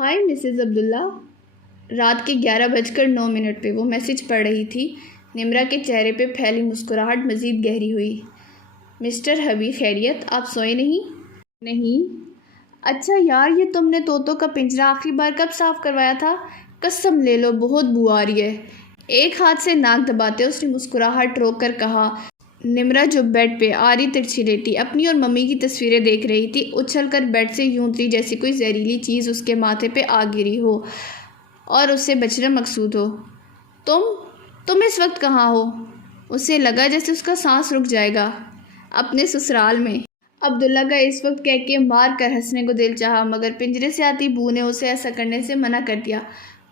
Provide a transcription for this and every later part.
ہائے Mrs عبداللہ۔ رات کے 11:09 پہ وہ میسج پڑھ رہی تھی۔ نمرہ کے چہرے پہ پھیلی مسکراہٹ مزید گہری ہوئی۔ مسٹر حبیب خیریت، آپ سوئے نہیں؟ نہیں۔ اچھا یار، یہ تم نے طوطوں کا پنجرہ آخری بار کب صاف کروایا تھا؟ قسم لے لو، بہت بو آ رہی ہے۔ ایک ہاتھ سے ناک دباتے اس نے مسکراہٹ روک کر کہا۔ نمرہ جو بیڈ پہ آری ترچھی لیٹی اپنی اور ممی کی تصویریں دیکھ رہی تھی، اچھل کر بیڈ سے یوں اتری جیسے کوئی زہریلی چیز اس کے ماتھے پہ آ گری ہو اور اس سے بچنا مقصود ہو۔ تم اس وقت کہاں ہو؟ اسے لگا جیسے اس کا سانس رک جائے گا۔ اپنے سسرال میں۔ عبداللہ کا اس وقت کہہ کے مار کر ہنسنے کو دل چاہا، مگر پنجرے سے آتی بو نے اسے ایسا کرنے سے منع کر دیا۔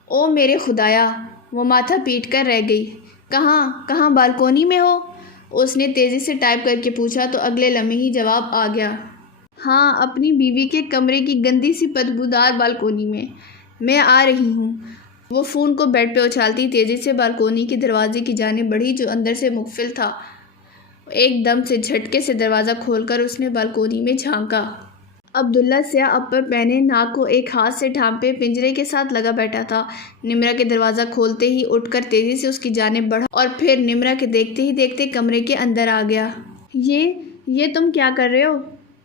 او میرے خدایا! وہ ماتھا پیٹ کر رہ گئی۔ کہاں بالکونی میں ہو؟ اس نے تیزی سے ٹائپ کر کے پوچھا تو اگلے لمحے ہی جواب آ گیا۔ ہاں، اپنی بیوی کے کمرے کی گندی سی بدبودار بالکونی میں آ رہی ہوں۔ وہ فون کو بیڈ پہ اچھالتی تیزی سے بالکونی کے دروازے کی جانب بڑھی جو اندر سے مقفل تھا۔ ایک دم سے جھٹکے سے دروازہ کھول کر اس نے بالکونی میں جھانکا۔ عبداللہ سیاہ اپر پہنے، ناک کو ایک ہاتھ سے ڈھانپے پنجرے کے ساتھ لگا بیٹھا تھا۔ نمرہ کے دروازہ کھولتے ہی اٹھ کر تیزی سے اس کی جانب بڑھا اور پھر نمرہ کے دیکھتے ہی دیکھتے کمرے کے اندر آ گیا۔ یہ تم کیا کر رہے ہو؟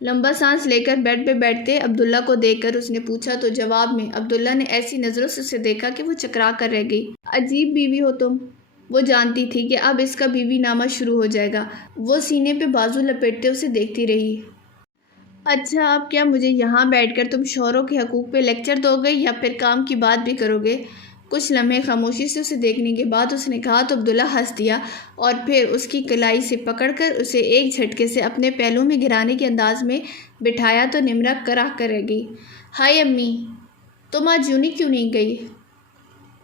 لمبا سانس لے کر بیڈ پہ بیٹھتے عبداللہ کو دیکھ کر اس نے پوچھا تو جواب میں عبداللہ نے ایسی نظروں سے اسے دیکھا کہ وہ چکرا کر رہ گئی۔ عجیب بیوی ہو تم۔ وہ جانتی تھی کہ اب اس کا بیوی نامہ شروع ہو جائے گا۔ وہ سینے پہ بازو لپیٹتے اسے دیکھتی رہی۔ اچھا، اب کیا مجھے یہاں بیٹھ کر تم شوہروں کے حقوق پہ لیکچر دو گے یا پھر کام کی بات بھی کرو گے؟ کچھ لمحے خاموشی سے اسے دیکھنے کے بعد اس نے کہا تو عبداللہ ہنس دیا اور پھر اس کی کلائی سے پکڑ کر اسے ایک جھٹکے سے اپنے پہلو میں گرانے کے انداز میں بٹھایا تو نمرہ کراہ کر رہ گئی۔ ہائے امی، تم آج یونی کیوں نہیں گئی؟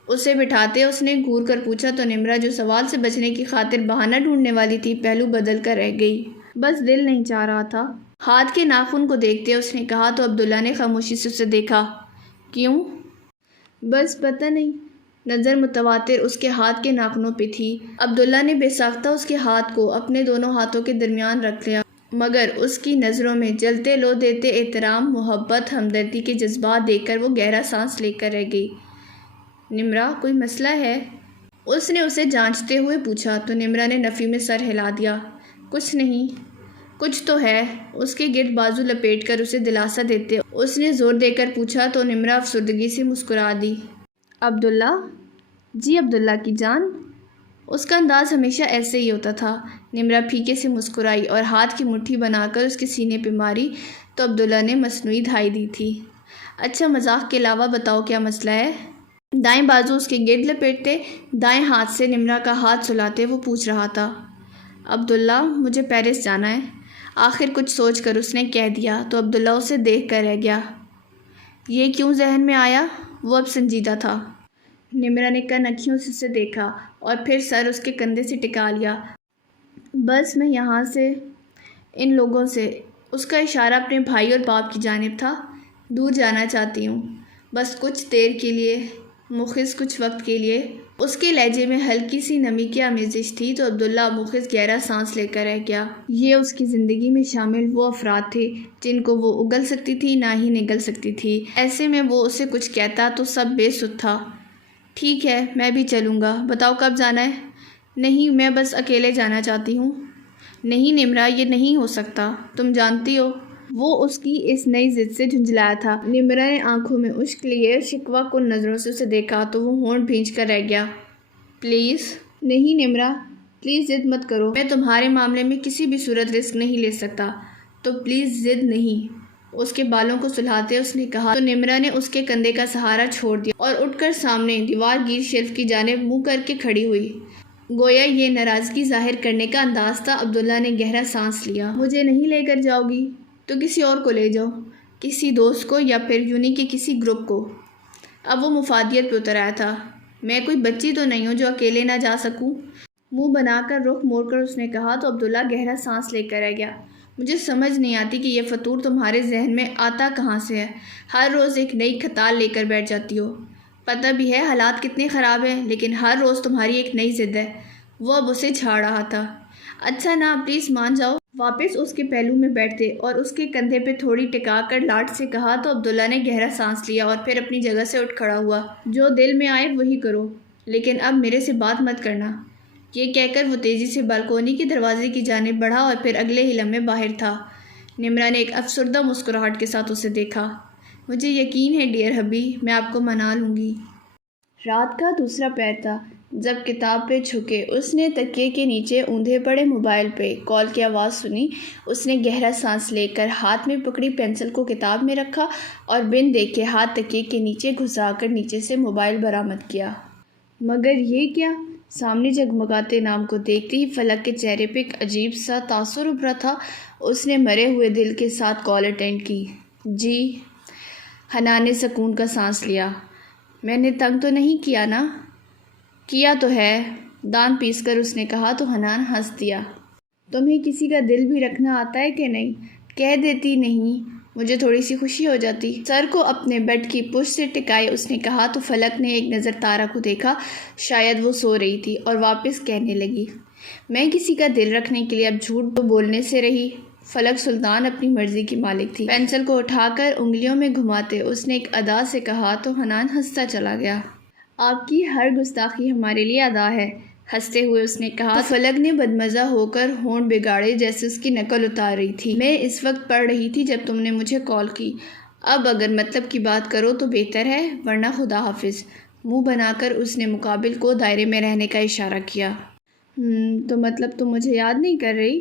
اسے بٹھاتے اس نے گھور کر پوچھا تو نمرہ جو سوال سے بچنے کی خاطر بہانہ ڈھونڈنے والی تھی پہلو بدل کر رہ گئی۔ بس دل نہیں چاہ رہا تھا۔ ہاتھ کے ناخن کو دیکھتے اس نے کہا تو عبداللہ نے خاموشی سے اسے دیکھا۔ کیوں؟ بس پتہ نہیں۔ نظر متواتر اس کے ہاتھ کے ناخنوں پہ تھی۔ عبداللہ نے بے ساختہ اس کے ہاتھ کو اپنے دونوں ہاتھوں کے درمیان رکھ لیا، مگر اس کی نظروں میں جلتے لو دیتے احترام، محبت، ہمدردی کے جذبات دیکھ کر وہ گہرا سانس لے کر رہ گئی۔ نمرہ، کوئی مسئلہ ہے؟ اس نے اسے جانچتے ہوئے پوچھا تو نمرہ نے نفی میں سر ہلا دیا۔ کچھ نہیں۔ کچھ تو ہے۔ اس کے گرد بازو لپیٹ کر اسے دلاسا دیتے اس نے زور دے کر پوچھا تو نمرہ افسردگی سے مسکرا دی۔ عبداللہ؟ جی عبداللہ کی جان۔ اس کا انداز ہمیشہ ایسے ہی ہوتا تھا۔ نمرہ پھیکے سے مسکرائی اور ہاتھ کی مٹھی بنا کر اس کے سینے پہ ماری تو عبداللہ نے مصنوعی دھائی دی تھی۔ اچھا، مذاق کے علاوہ بتاؤ کیا مسئلہ ہے؟ دائیں بازو اس کے گرد لپیٹتے دائیں ہاتھ سے نمرہ کا ہاتھ سلاتے وہ پوچھ رہا تھا۔ عبداللہ، مجھے پیرس جانا ہے، آخر کچھ سوچ کر اس نے کہہ دیا تو عبداللہ اسے دیکھ کر رہ گیا۔ یہ کیوں ذہن میں آیا؟ وہ اب سنجیدہ تھا۔ نمرہ نے کن اکھیوں سے اسے دیکھا اور پھر سر اس کے کندھے سے ٹکا لیا۔ بس میں یہاں سے، ان لوگوں سے، اس کا اشارہ اپنے بھائی اور باپ کی جانب تھا، دور جانا چاہتی ہوں، بس کچھ دیر کے لیے، مخص کچھ وقت کے لیے۔ اس کے لہجے میں ہلکی سی نمی کی آمیزش تھی تو عبداللہ مخص گہرا سانس لے کر رہ گیا۔ یہ اس کی زندگی میں شامل وہ افراد تھے جن کو وہ اگل سکتی تھی نہ ہی نگل سکتی تھی۔ ایسے میں وہ اسے کچھ کہتا تو سب بے سود تھا۔ ٹھیک ہے، میں بھی چلوں گا، بتاؤ کب جانا ہے؟ نہیں، میں بس اکیلے جانا چاہتی ہوں۔ نہیں نمرہ، یہ نہیں ہو سکتا، تم جانتی ہو۔ وہ اس کی اس نئی ضد سے جھنجھلایا تھا۔ نمرہ نے آنکھوں میں اشک لیے شکوہ کن نظروں سے اسے دیکھا تو وہ ہونٹ بھینچ کر رہ گیا۔ پلیز۔ نہیں نمرہ، پلیز ضد مت کرو، میں تمہارے معاملے میں کسی بھی صورت رسک نہیں لے سکتا، تو پلیز ضد نہیں۔ اس کے بالوں کو سلجھاتے اس نے کہا تو نمرہ نے اس کے کندھے کا سہارا چھوڑ دیا اور اٹھ کر سامنے دیوار گیر شیلف کی جانب منہ کر کے کھڑی ہوئی، گویا یہ ناراضگی ظاہر کرنے کا انداز تھا۔ عبداللہ نے گہرا سانس لیا۔ مجھے نہیں لے کر جاؤ گی تو کسی اور کو لے جاؤ، کسی دوست کو یا پھر یونی کے کسی گروپ کو۔ اب وہ مفادیت پہ اتر آیا تھا۔ میں کوئی بچی تو نہیں ہوں جو اکیلے نہ جا سکوں۔ منہ بنا کر رخ موڑ کر اس نے کہا تو عبداللہ گہرا سانس لے کر رہ گیا۔ مجھے سمجھ نہیں آتی کہ یہ فطور تمہارے ذہن میں آتا کہاں سے ہے۔ ہر روز ایک نئی کھٹال لے کر بیٹھ جاتی ہو۔ پتہ بھی ہے حالات کتنے خراب ہیں، لیکن ہر روز تمہاری ایک نئی ضد ہے۔ وہ اب اسے جھاڑ رہا تھا۔ اچھا نا، پلیز مان جاؤ۔ واپس اس کے پہلو میں بیٹھتے اور اس کے کندھے پہ تھوڑی ٹکا کر لاٹ سے کہا تو عبداللہ نے گہرا سانس لیا اور پھر اپنی جگہ سے اٹھ کھڑا ہوا۔ جو دل میں آئے وہی کرو، لیکن اب میرے سے بات مت کرنا۔ یہ کہہ کر وہ تیزی سے بالکونی کے دروازے کی جانب بڑھا اور پھر اگلے ہی لمحے باہر تھا۔ نمرا نے ایک افسردہ مسکراہٹ کے ساتھ اسے دیکھا۔ مجھے یقین ہے ڈیئر حبی، میں آپ کو منا لوں گی۔ رات کا دوسرا پہر تھا جب کتاب پہ جھکے اس نے تکیے کے نیچے اوندھے پڑے موبائل پہ کال کی آواز سنی۔ اس نے گہرا سانس لے کر ہاتھ میں پکڑی پینسل کو کتاب میں رکھا اور بن دیکھے ہاتھ تکیے کے نیچے گھسا کر نیچے سے موبائل برآمد کیا۔ مگر یہ کیا؟ سامنے جگمگاتے نام کو دیکھتے ہی فلک کے چہرے پہ ایک عجیب سا تاثر ابھرا تھا۔ اس نے مرے ہوئے دل کے ساتھ کال اٹینڈ کی۔ جی؟ حنان نے سکون کا سانس لیا۔ میں نے تنگ تو نہیں کیا نا؟ کیا تو ہے، دان پیس کر اس نے کہا تو حنان ہنس دیا۔ تمہیں کسی کا دل بھی رکھنا آتا ہے کہ نہیں؟ کہہ دیتی نہیں، مجھے تھوڑی سی خوشی ہو جاتی۔ سر کو اپنے بیڈ کی پشت سے ٹکائے اس نے کہا تو فلک نے ایک نظر تارا کو دیکھا، شاید وہ سو رہی تھی، اور واپس کہنے لگی، میں کسی کا دل رکھنے کے لیے اب جھوٹ تو بولنے سے رہی۔ فلک سلطان اپنی مرضی کی مالک تھی۔ پینسل کو اٹھا کر انگلیوں میں گھماتے اس نے ایک ادا سے کہا تو حنان ہنستا چلا گیا۔ آپ کی ہر گستاخی ہمارے لیے ادا ہے، ہنستے ہوئے اس نے کہا تو فلک نے بدمزہ ہو کر ہونٹ بگاڑے جیسے اس کی نقل اتار رہی تھی۔ میں اس وقت پڑھ رہی تھی جب تم نے مجھے کال کی۔ اب اگر مطلب کی بات کرو تو بہتر ہے، ورنہ خدا حافظ۔ منہ بنا کر اس نے مقابل کو دائرے میں رہنے کا اشارہ کیا۔ تو مطلب تم مجھے یاد نہیں کر رہی؟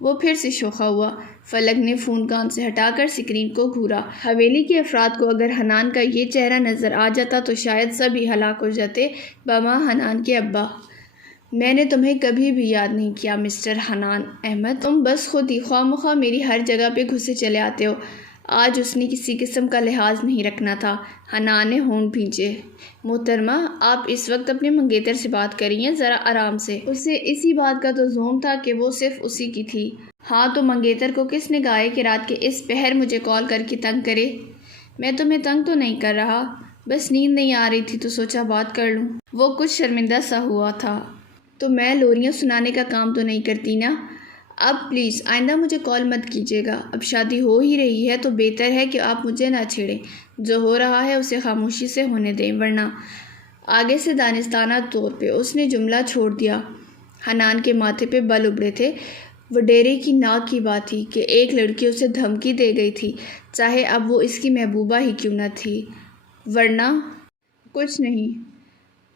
وہ پھر سے شوخا ہوا۔ فلک نے فون کان سے ہٹا کر اسکرین کو گھورا۔ حویلی کے افراد کو اگر حنان کا یہ چہرہ نظر آ جاتا تو شاید سبھی ہلاک ہو جاتے، بما حنان کے ابا۔ میں نے تمہیں کبھی بھی یاد نہیں کیا مسٹر حنان احمد، تم بس خود ہی خواہ مخواہ میری ہر جگہ پہ گھسے چلے آتے ہو۔ آج اس نے کسی قسم کا لحاظ نہیں رکھنا تھا۔ حنان نے ہونٹ بھینچے۔ محترمہ، آپ اس وقت اپنے منگیتر سے بات کر رہی ہیں، ذرا آرام سے۔ اسے اسی بات کا تو زوم تھا کہ وہ صرف اسی کی تھی۔ ہاں تو منگیتر کو کس نے کہا ہے کہ رات کے اس پہر مجھے کال کر کے تنگ کرے؟ میں تمہیں تنگ تو نہیں کر رہا، بس نیند نہیں آ رہی تھی تو سوچا بات کر لوں۔ وہ کچھ شرمندہ سا ہوا تھا۔ تو میں لوریاں سنانے کا کام تو نہیں کرتی نا؟ اب پلیز آئندہ مجھے کال مت کیجیے گا۔ اب شادی ہو ہی رہی ہے تو بہتر ہے کہ آپ مجھے نہ چھیڑیں۔ جو ہو رہا ہے اسے خاموشی سے ہونے دیں، ورنہ… آگے سے دانستانہ طور پہ اس نے جملہ چھوڑ دیا۔ حنان کے ماتھے پہ بل ابھرے تھے۔ وڈیرے کی ناک کی بات تھی کہ ایک لڑکی اسے دھمکی دے گئی تھی، چاہے اب وہ اس کی محبوبہ ہی کیوں نہ تھی۔ ورنہ… کچھ نہیں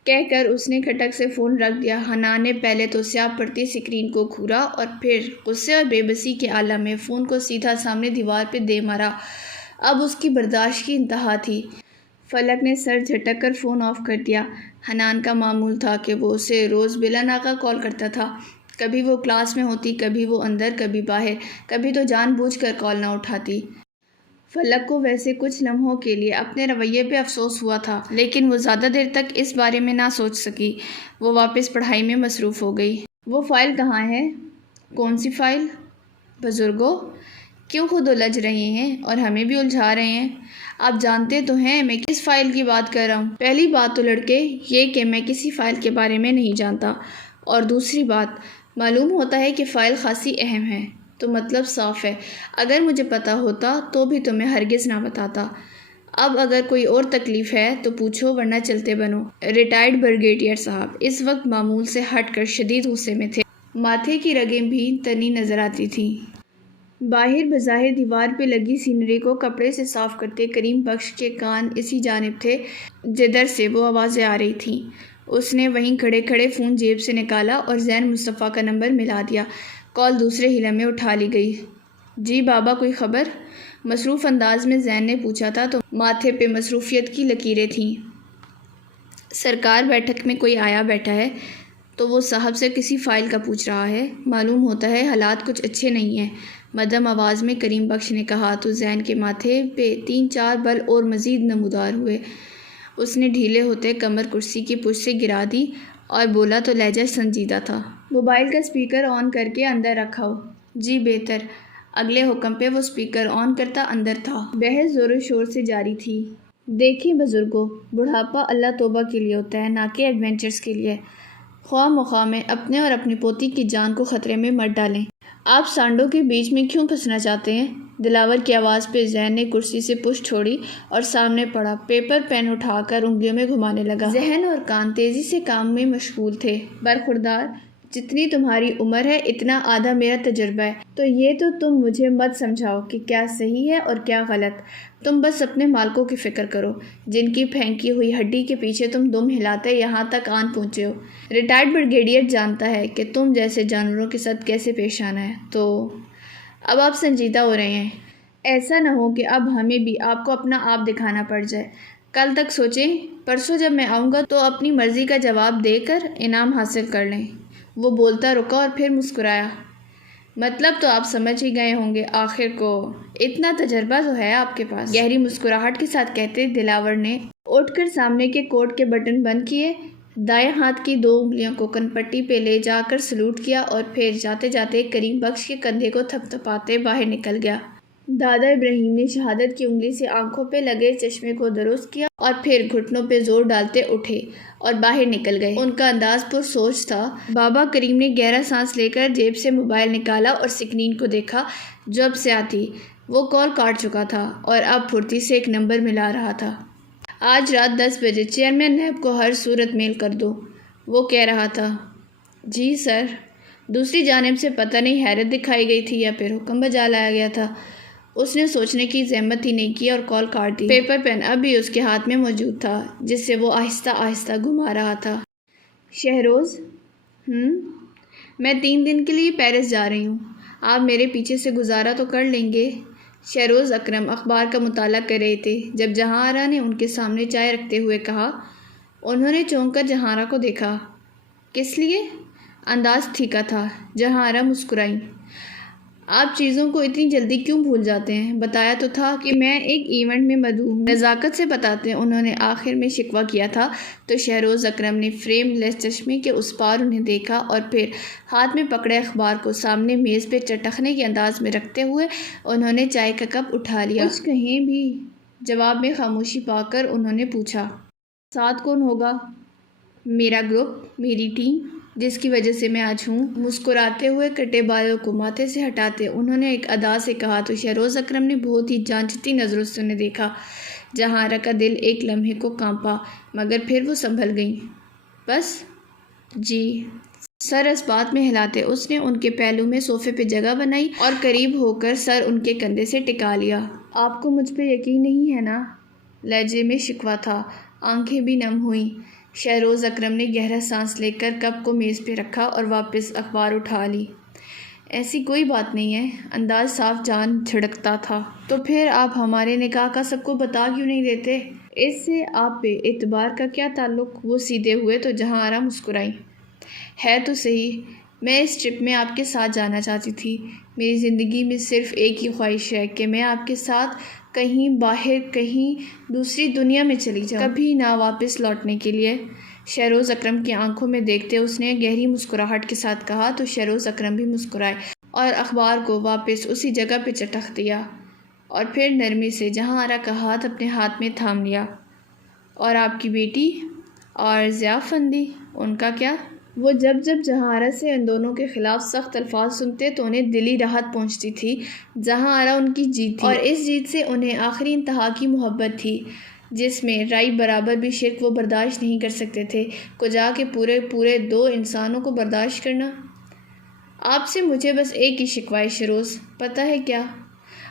کہہ کر اس نے کھٹک سے فون رکھ دیا۔ حنان نے پہلے تو سیاہ پڑتی اسکرین کو گھورا اور پھر غصے اور بے بسی کے عالم میں فون کو سیدھا سامنے دیوار پہ دے مارا۔ اب اس کی برداشت کی انتہا تھی۔ فلک نے سر جھٹک کر فون آف کر دیا۔ حنان کا معمول تھا کہ وہ اسے روز بلا ناغہ کال کرتا تھا۔ کبھی وہ کلاس میں ہوتی، کبھی وہ اندر، کبھی باہر، کبھی تو جان بوجھ کر کال نہ اٹھاتی۔ فلک کو ویسے کچھ لمحوں کے لیے اپنے رویے پہ افسوس ہوا تھا، لیکن وہ زیادہ دیر تک اس بارے میں نہ سوچ سکی۔ وہ واپس پڑھائی میں مصروف ہو گئی۔ وہ فائل کہاں ہے؟ کون سی فائل؟ بزرگوں، کیوں خود الجھ رہے ہیں اور ہمیں بھی الجھا رہے ہیں؟ آپ جانتے تو ہیں میں کس فائل کی بات کر رہا ہوں۔ پہلی بات تو لڑکے یہ کہ میں کسی فائل کے بارے میں نہیں جانتا، اور دوسری بات معلوم ہوتا ہے کہ فائل خاصی اہم ہے، تو مطلب صاف ہے، اگر مجھے پتا ہوتا تو بھی تمہیں ہرگز نہ بتاتا۔ اب اگر کوئی اور تکلیف ہے تو پوچھو، ورنہ چلتے بنو۔ ریٹائرڈ بریگیڈیئر صاحب اس وقت معمول سے ہٹ کر شدید غصے میں تھے۔ ماتھے کی رگیں بھی تنی نظر آتی تھیں۔ باہر بظاہر دیوار پہ لگی سینری کو کپڑے سے صاف کرتے کریم بخش کے کان اسی جانب تھے جدھر سے وہ آوازیں آ رہی تھیں۔ اس نے وہیں کھڑے کھڑے فون جیب سے نکالا اور زین مصطفیٰ کا نمبر ملا دیا۔ کال دوسرے ہی لمحے اٹھا لی گئی۔ جی بابا، کوئی خبر؟ مصروف انداز میں زین نے پوچھا تھا تو ماتھے پہ مصروفیت کی لکیریں تھیں۔ سرکار بیٹھک میں کوئی آیا بیٹھا ہے تو وہ صاحب سے کسی فائل کا پوچھ رہا ہے۔ معلوم ہوتا ہے حالات کچھ اچھے نہیں ہیں، مدھم آواز میں کریم بخش نے کہا تو زین کے ماتھے پہ 3-4 بل اور مزید نمودار ہوئے۔ اس نے ڈھیلے ہوتے کمر کرسی کی پشت سے گرا دی اور بولا تو لہجہ سنجیدہ تھا۔ موبائل کا اسپیکر آن کر کے اندر رکھا ہو۔ جی بہتر۔ اگلے حکم پہ وہ اسپیکر آن کرتا اندر تھا۔ بحث زور و شور سے جاری تھی۔ دیکھیں بزرگوں، بڑھاپا اللہ توبہ کے لیے ہوتا ہے، نہ کہ ایڈونچرز کے لیے۔ خواہ مخواہ میں اپنے اور اپنی پوتی کی جان کو خطرے میں مت ڈالیں۔ آپ سانڈوں کے بیچ میں کیوں پھنسنا چاہتے ہیں؟ دلاور کی آواز پہ ذہن نے کرسی سے پشت چھوڑی اور سامنے پڑا پیپر پین اٹھا کر انگلیوں میں گھمانے لگا۔ ذہن اور کان تیزی سے کام میں مشغول تھے۔ برخوردار، جتنی تمہاری عمر ہے اتنا آدھا میرا تجربہ ہے، تو یہ تو تم مجھے مت سمجھاؤ کہ کیا صحیح ہے اور کیا غلط۔ تم بس اپنے مالکوں کی فکر کرو، جن کی پھینکی ہوئی ہڈی کے پیچھے تم دم ہلاتے یہاں تک آن پہنچے ہو۔ ریٹائرڈ بریگیڈیئر جانتا ہے کہ تم جیسے جانوروں کے ساتھ کیسے پیش آنا ہے۔ تو اب آپ سنجیدہ ہو رہے ہیں۔ ایسا نہ ہو کہ اب ہمیں بھی آپ کو اپنا آپ دکھانا پڑ جائے۔ کل تک سوچیں، پرسوں جب میں آؤں گا تو اپنی مرضی کا جواب دے کر انعام حاصل کر لیں۔ وہ بولتا رکا اور پھر مسکرایا۔ مطلب تو آپ سمجھ ہی گئے ہوں گے آخر کو، اتنا تجربہ تو ہے آپ کے پاس، گہری مسکراہٹ کے ساتھ کہتے دلاور نے اٹھ کر سامنے کے کوٹ کے بٹن بند کیے، دائیں ہاتھ کی 2 انگلیوں کو کن پٹی پہ لے جا کر سلوٹ کیا اور پھر جاتے جاتے کریم بخش کے کندھے کو تھپ تھپاتے باہر نکل گیا۔ دادا ابراہیم نے شہادت کی انگلی سے آنکھوں پہ لگے چشمے کو درست کیا اور پھر گھٹنوں پہ زور ڈالتے اٹھے اور باہر نکل گئے۔ ان کا انداز پر سوچ تھا۔ بابا کریم نے گہرا سانس لے کر جیب سے موبائل نکالا اور سکرین کو دیکھا جو اب سے آتی۔ وہ کال کاٹ چکا تھا اور اب پھرتی سے ایک نمبر ملا رہا تھا۔ آج رات 10 بجے چیئرمین نیب کو ہر صورت میل کر دو، وہ کہہ رہا تھا۔ جی سر۔ دوسری جانب سے پتہ نہیں حیرت دکھائی گئی تھی یا پھر حکم بجا لایا گیا تھا۔ اس نے سوچنے کی زحمت ہی نہیں کی اور کال کاٹ دی۔ پیپر پین اب بھی اس کے ہاتھ میں موجود تھا جس سے وہ آہستہ آہستہ گھما رہا تھا۔ شہروز، میں 3 دن کے لیے پیرس جا رہی ہوں، آپ میرے پیچھے سے گزارا تو کر لیں گے؟ شہروز اکرم اخبار کا مطالعہ کر رہے تھے جب جہاں آرا نے ان کے سامنے چائے رکھتے ہوئے کہا۔ انہوں نے چونک کر جہاں آرا کو دیکھا۔ کس لیے؟ انداز ٹھیکا تھا۔ جہاں آرا مسکرائیں۔ آپ چیزوں کو اتنی جلدی کیوں بھول جاتے ہیں؟ بتایا تو تھا کہ میں ایک ایونٹ میں مدعو ہوں۔ نزاکت سے بتاتے انہوں نے آخر میں شکوہ کیا تھا تو شہروز اکرم نے فریم لیس چشمے کے اس پار انہیں دیکھا اور پھر ہاتھ میں پکڑے اخبار کو سامنے میز پہ چٹخنے کے انداز میں رکھتے ہوئے انہوں نے چائے کا کپ اٹھا لیا۔ کچھ کہیں بھی؟ جواب میں خاموشی پا کر انہوں نے پوچھا۔ ساتھ کون ہوگا؟ میرا گروپ، میری ٹیم، جس کی وجہ سے میں آج ہوں۔ مسکراتے ہوئے کٹے بالوں کو ماتھے سے ہٹاتے انہوں نے ایک ادا سے کہا تو شہروز اکرم نے بہت ہی جانچتی نظروں سے انہیں دیکھا۔ جہاں آرا کا دل ایک لمحے کو کانپا مگر پھر وہ سنبھل گئیں۔ بس؟ جی۔ سر اس بات میں ہلاتے اس نے ان کے پہلو میں صوفے پہ جگہ بنائی اور قریب ہو کر سر ان کے کندھے سے ٹکا لیا۔ آپ کو مجھ پہ یقین نہیں ہے نا؟ لہجے میں شکوہ تھا۔ آنکھیں بھی نم ہوئیں۔ شہروز اکرم نے گہرا سانس لے کر کپ کو میز پہ رکھا اور واپس اخبار اٹھا لی۔ ایسی کوئی بات نہیں ہے۔ انداز صاف جان جھڑکتا تھا۔ تو پھر آپ ہمارے نکاح کا سب کو بتا کیوں نہیں دیتے؟ اس سے آپ پہ اعتبار کا کیا تعلق؟ وہ سیدھے ہوئے تو جہاں آرا مسکرائیں۔ ہے تو صحیح، میں اس ٹرپ میں آپ کے ساتھ جانا چاہتی تھی۔ میری زندگی میں صرف ایک ہی خواہش ہے کہ میں آپ کے ساتھ کہیں باہر، کہیں دوسری دنیا میں چلی جاؤں، کبھی نہ واپس لوٹنے کے لیے۔ شہروز اکرم کی آنکھوں میں دیکھتے اس نے گہری مسکراہٹ کے ساتھ کہا تو شہروز اکرم بھی مسکرائے اور اخبار کو واپس اسی جگہ پہ چٹخ دیا اور پھر نرمی سے جہاں آرا کا ہاتھ اپنے ہاتھ میں تھام لیا۔ اور آپ کی بیٹی اور ضیاء افندی، ان کا کیا؟ وہ جب جہاں آرا سے ان دونوں کے خلاف سخت الفاظ سنتے تو انہیں دلی راحت پہنچتی تھی۔ جہاں آرا ان کی جیت تھی اور اس جیت سے انہیں آخری انتہا کی محبت تھی جس میں رائی برابر بھی شرک وہ برداشت نہیں کر سکتے تھے، کجا کے پورے 2 انسانوں کو برداشت کرنا۔ آپ سے مجھے بس ایک ہی شکوہ ہے شہروز، پتہ ہے کیا؟